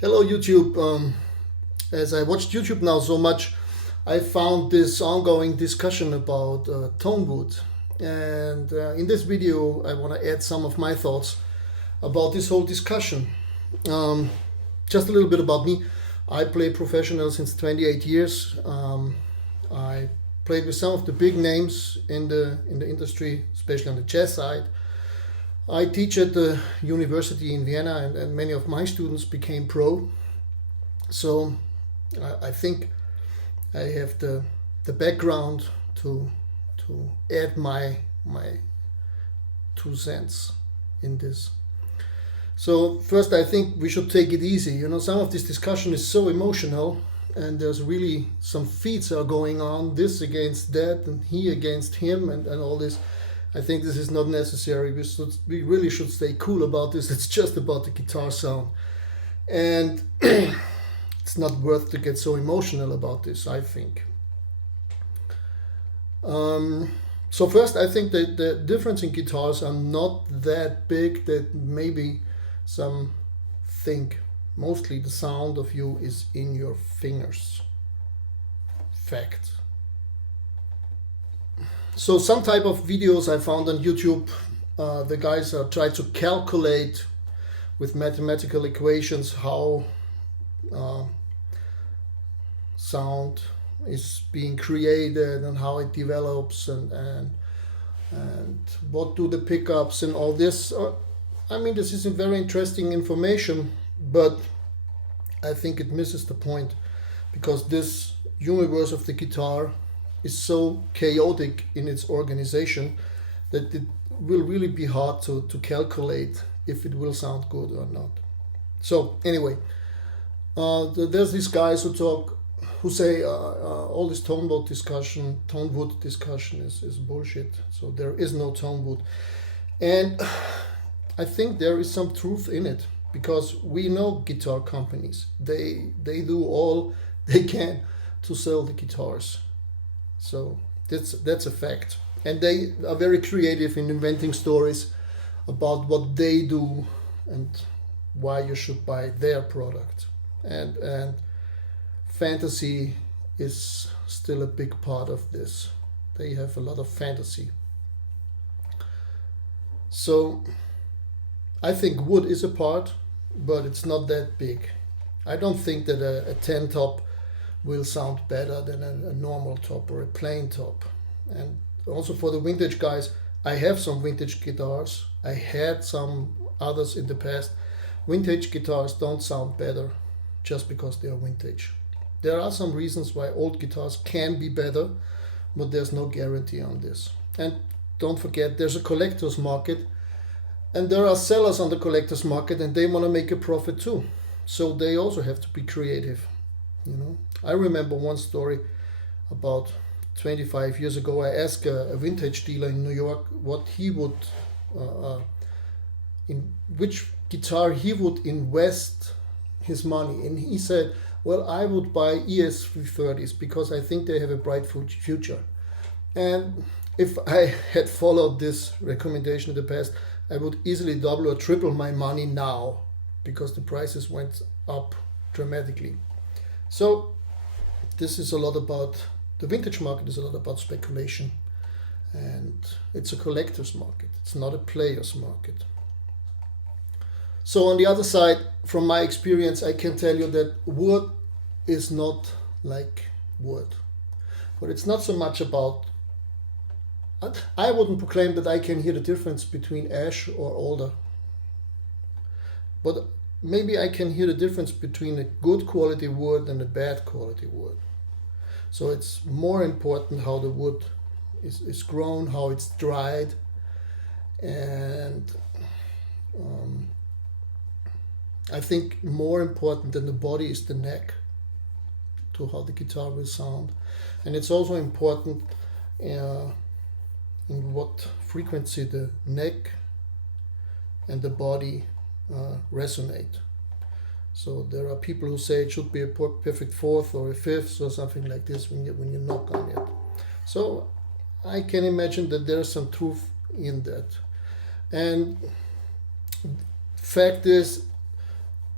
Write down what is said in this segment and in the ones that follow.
Hello YouTube. As I watched YouTube now so much, I found this ongoing discussion about tone wood. And in this video, I want to add some of my thoughts about this whole discussion. Um, just a little bit about me. I play professional since 28 years. I played with some of the big names in the industry, especially on the jazz side. I teach at the university in Vienna, and many of my students became pro. So I think I have the background to add my 2 cents in this. So first, I think we should take it easy. You know, some of this discussion is so emotional, and there's really some feats are going on, this against that, and he against him, and all this. I think this is not necessary. We really should stay cool about this. It's just about the guitar sound, and it's not worth to get so emotional about this, I think. So first, I think that the difference in guitars are not that big that maybe some think mostly the sound of you is in your fingers. Fact. So some type of videos I found on YouTube, the guys are trying to calculate with mathematical equations how uh, sound is being created and how it develops and what do the pickups and all this. I mean, this is very interesting information, but I think it misses the point because this universe of the guitar is so chaotic in its organization that it will really be hard to calculate if it will sound good or not. So anyway, there's these guys who say all this tone wood discussion is bullshit. So there is no tone wood, and I think there is some truth in it because we know guitar companies. They do all they can to sell the guitars. So that's a fact, and they are very creative in inventing stories about what they do and why you should buy their product. And fantasy is still a big part of this. They have a lot of fantasy. So I think wood is a part, but it's not that big. I don't think that a 10 top will sound better than a normal top or a plain top. And also for the vintage guys, I have some vintage guitars. I had some others in the past. Vintage guitars don't sound better just because they are vintage. There are some reasons why old guitars can be better, but there's no guarantee on this. And don't forget, there's a collector's market, and there are sellers on the collector's market, and they want to make a profit too. So they also have to be creative. You know, I remember one story about 25 years ago. I asked a vintage dealer in New York what he would, in which guitar he would invest his money, and he said, "Well, I would buy ES 330s because I think they have a bright future." And if I had followed this recommendation in the past, I would easily double or triple my money now because the prices went up dramatically. So this is a lot about the vintage market is a lot about speculation, and it's a collector's market. It's not a player's market. So on the other side, from my experience, I can tell you that wood is not like wood, but it's not so much about. I wouldn't proclaim that I can hear the difference between ash or alder, but maybe I can hear the difference between a good quality wood and a bad quality wood. So it's more important how the wood is grown, how it's dried, and I think more important than the body is the neck to how the guitar will sound. And it's also important in what frequency the neck and the body resonate. So there are people who say it should be a perfect fourth or a fifth or something like this when you knock on it. So I can imagine that there's some truth in that. And fact is,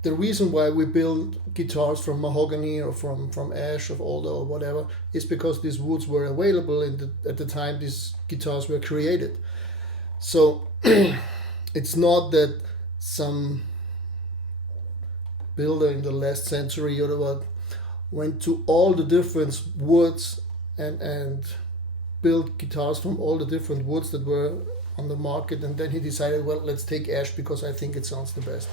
the reason why we build guitars from mahogany or from ash of alder or whatever is because these woods were available at the time these guitars were created. So it's not that some builder in the last century or what went to all the different woods and built guitars from all the different woods that were on the market, and then he decided, well, let's take ash because I think it sounds the best.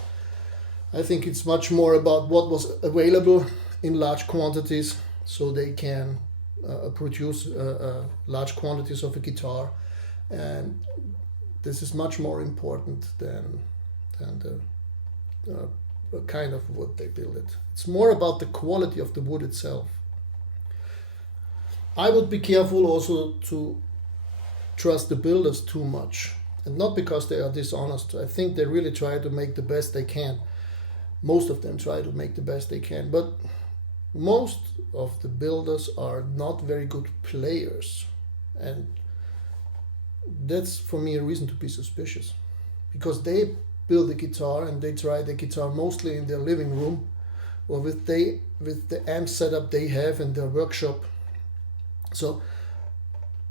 I think it's much more about what was available in large quantities, so they can produce large quantities of a guitar, and this is much more important than the kind of wood they build it. It's more about the quality of the wood itself. I would be careful also to trust the builders too much, and not because they are dishonest. I think they really try to make the best they can. Most of them try to make the best they can, but most of the builders are not very good players, and that's for me a reason to be suspicious, because they build a guitar and they try the guitar mostly in their living room or with the amp setup they have in their workshop. So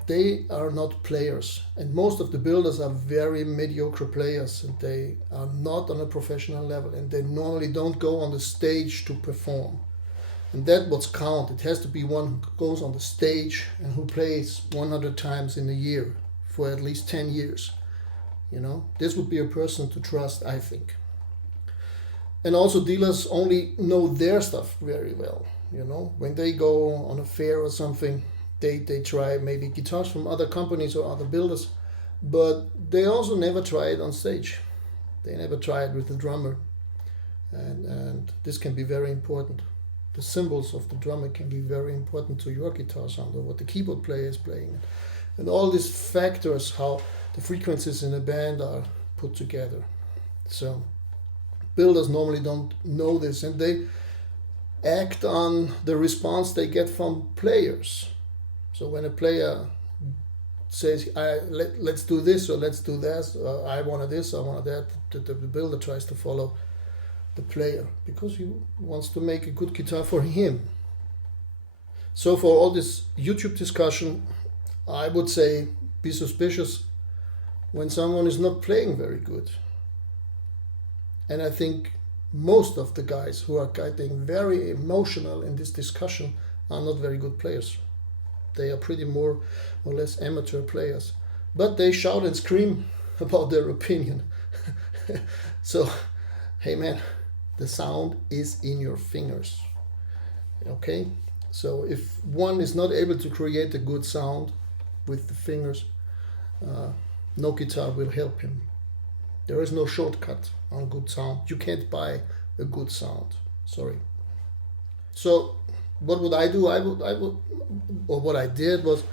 they are not players, and most of the builders are very mediocre players, and they are not on a professional level, and they normally don't go on the stage to perform. And that's what's count. It has to be one who goes on the stage and who plays 100 times in a year for at least 10 years. You know, this would be a person to trust, I think. And also dealers only know their stuff very well. You know, when they go on a fair or something, they try maybe guitars from other companies or other builders, but they also never try it on stage. They never try it with the drummer, and this can be very important. The cymbals of the drummer can be very important to your guitar sound, or what the keyboard player is playing, and all these factors, how the frequencies in a band are put together. So builders normally don't know this, and they act on the response they get from players. So when a player says, let's do this or let's do that, or I wanted this, I wanted that, the builder tries to follow the player because he wants to make a good guitar for him. So for all this YouTube discussion, I would say be suspicious when someone is not playing very good. And I think most of the guys who are getting very emotional in this discussion are not very good players. They are pretty more or less amateur players, but they shout and scream about their opinion. So, hey man, the sound is in your fingers. Okay? So if one is not able to create a good sound with the fingers, no guitar will help him. There is no shortcut on good sound. You can't buy a good sound. Sorry. So what would I do? I would, or what I did was,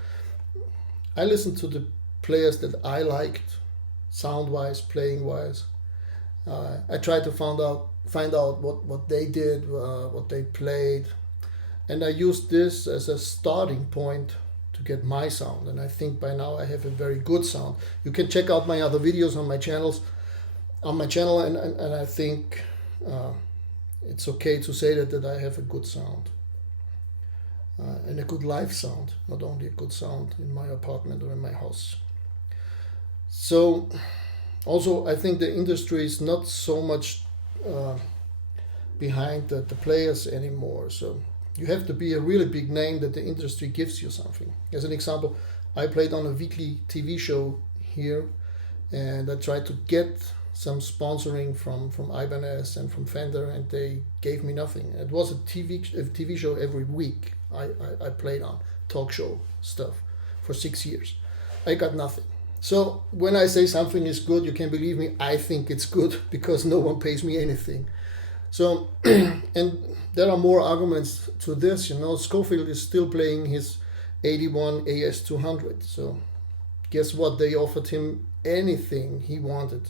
I listened to the players that I liked, sound-wise, playing-wise. I tried to find out what they did, what they played, and I used this as a starting point to get my sound. And I think by now I have a very good sound. You can check out my other videos on my channel, and I think it's okay to say that I have a good sound. And a good live sound, not only a good sound in my apartment or in my house. So also I think the industry is not so much behind the players anymore. So you have to be a really big name that the industry gives you something. As an example, I played on a weekly TV show here, and I tried to get some sponsoring from Ibanez and from Fender, and they gave me nothing. It was a TV show every week. I played on talk show stuff for 6 years. I got nothing. So when I say something is good, you can believe me, I think it's good because no one pays me anything. So, and there are more arguments to this. You know, Scofield is still playing his 81 AS200. So guess what? They offered him anything he wanted,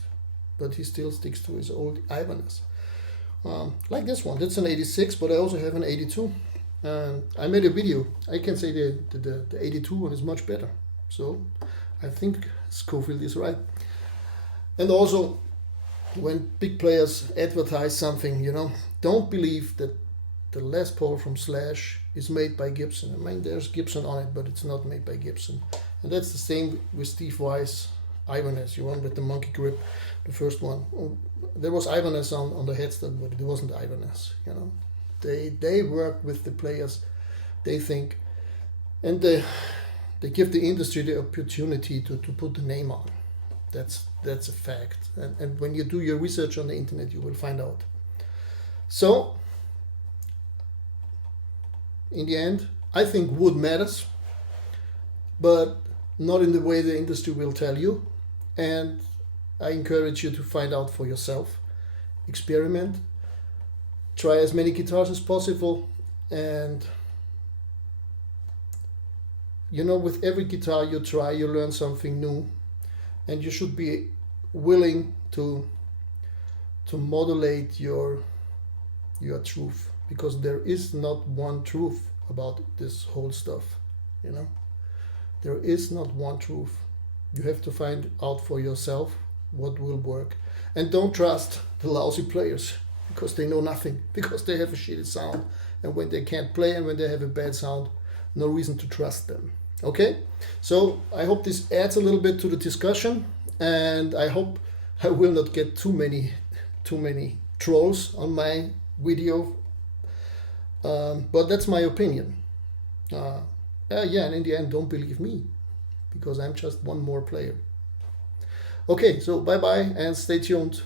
but he still sticks to his old Ibanez. Like this one, that's an 86, but I also have an 82. I made a video. I can say the 82 one is much better. So I think Scofield is right. And also when big players advertise something, don't believe that the Les Paul from Slash is made by Gibson. I mean, there's Gibson on it, but it's not made by Gibson. And that's the same with Steve Weiss Ibanez. You with the monkey grip, the first one. There was Ibanez on the headstock, but it wasn't Ibanez. They work with the players they think, and they give the industry the opportunity to put the name on. That's a fact. And when you do your research on the internet, you will find out. So, in the end, I think wood matters, but not in the way the industry will tell you. And I encourage you to find out for yourself. Experiment. Try as many guitars as possible. And, with every guitar you try, you learn something new. And you should be willing to modulate your truth, because there is not one truth about this whole stuff. There is not one truth. You have to find out for yourself what will work, and don't trust the lousy players, because they know nothing, because they have a shitty sound, and when they can't play and when they have a bad sound, no reason to trust them. Okay, so I hope this adds a little bit to the discussion, and I hope I will not get too many trolls on my video, but that's my opinion. And in the end, don't believe me, because I'm just one more player. Okay, so bye bye and stay tuned.